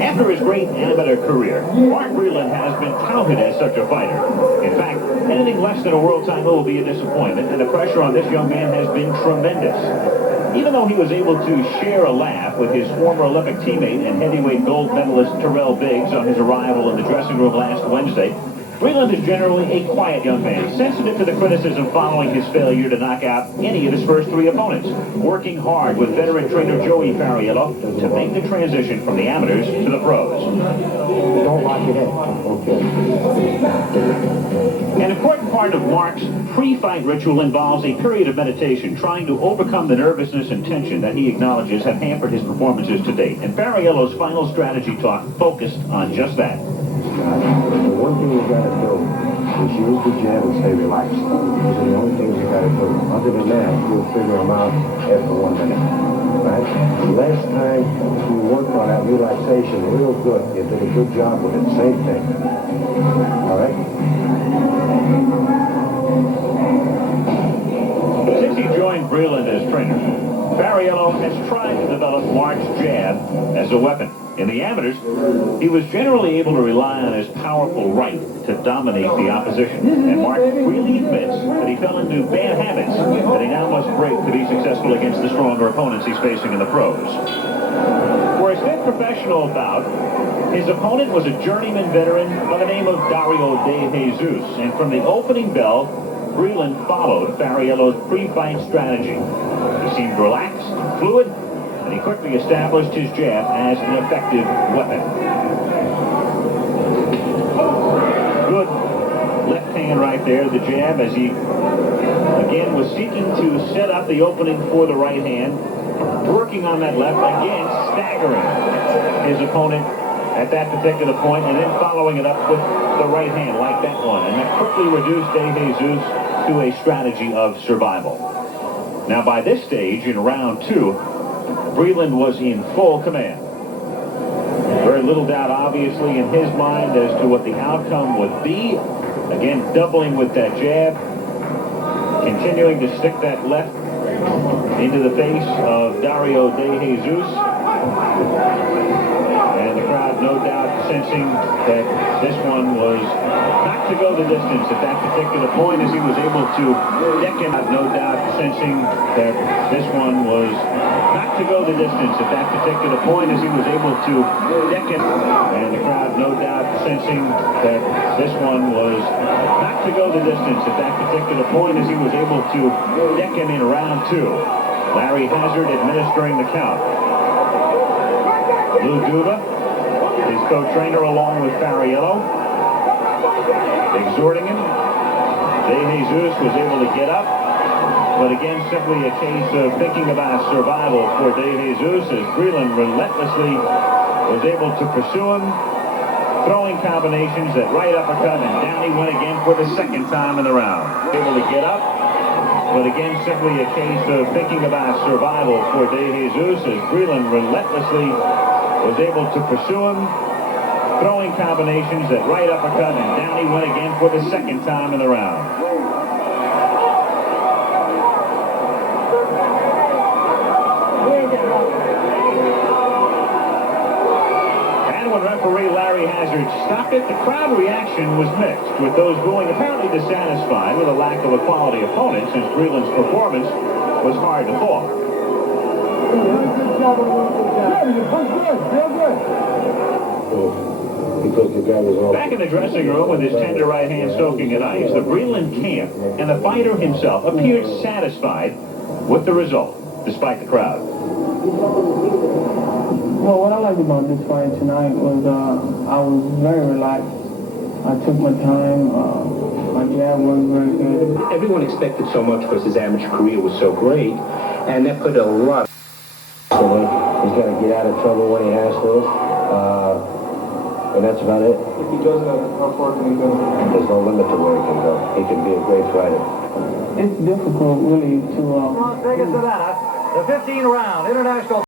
After his great amateur career, Mark Breland has been touted as such a fighter. In fact, anything less than a world title will be a disappointment, and the pressure on this young man has been tremendous. Even though he was able to share a laugh with his former Olympic teammate and heavyweight gold medalist Terrell Biggs on his arrival in the dressing room last Wednesday, Breland is generally a quiet young man, sensitive to the criticism following his failure to knock out any of his first three opponents, working hard with veteran trainer Joey Fariello to make the transition from the amateurs to the pros. Don't lock your head. Okay. An important part of Mark's pre-fight ritual involves a period of meditation, trying to overcome the nervousness and tension that he acknowledges have hampered his performances to date. And Fariello's final strategy talk focused on just that. The one thing you got to do is use the jab and stay relaxed. Those are the only things you got to do. Other than that, you'll figure them out after 1 minute. Right? Last time you worked on that relaxation real good. You did a good job with it. Same thing. All right? Since he joined Breland as trainer, Fariello has tried to develop Mark's jab as a weapon. In the amateurs, he was generally able to rely on his powerful right to dominate the opposition. And Mark freely admits that he fell into bad habits that he now must break to be successful against the stronger opponents he's facing in the pros. For his fifth professional bout, his opponent was a journeyman veteran by the name of Dario de Jesus. And from the opening bell, Breland followed Fariello's pre-fight strategy. He seemed relaxed, fluid, and he quickly established his jab as an effective weapon. Good left hand right there, the jab, as he again was seeking to set up the opening for the right hand, working on that left, again staggering his opponent at that particular point, and then following it up with the right hand like that one, and that quickly reduced De Jesus to a strategy of survival. Now by this stage in round two, Breland was in full command. Very little doubt, obviously, in his mind as to what the outcome would be. Again, doubling with that jab, continuing to stick that left into the face of Dario de Jesus. And the crowd, no doubt, sensing that this one was not to go the distance at that particular point, as he was able to deck him. No doubt, sensing that this one was not to go the distance at that particular point, as he was able to deck him. And the crowd, no doubt, sensing that this one was not to go the distance at that particular point, as he was able to deck him in round two. Larry Hazard administering the count. Lou Duva, his co-trainer, along with Fariello, exhorting him. De Jesus was able to get up, but again, simply a case of thinking about survival for De Jesus, as Breland relentlessly was able to pursue him, throwing combinations, that right uppercut, and down he went again for the second time in the round. Able to get up, but again, simply a case of thinking about survival for De Jesus, as Breland relentlessly was able to pursue him, throwing combinations, that right uppercut, and down he went again for the second time in the round. And when referee Larry Hazard stopped it, the crowd reaction was mixed, with those booing apparently dissatisfied with a lack of a quality opponent, since Breland's performance was hard to fault. Back in the dressing room with his tender right hand soaking in ice, the Breland camp and the fighter himself appeared satisfied with the result, despite the crowd. Well, what I liked about this fight tonight was I was very relaxed. I took my time. My jab was very good. Everyone expected so much because his amateur career was so great, and that put a lot. He's got to get out of trouble when he has to. And that's about it. If he does that, how far can he go? There's no limit to where he can go. He can be a great fighter. It's difficult, really, to... Las Vegas, Nevada, the 15-round international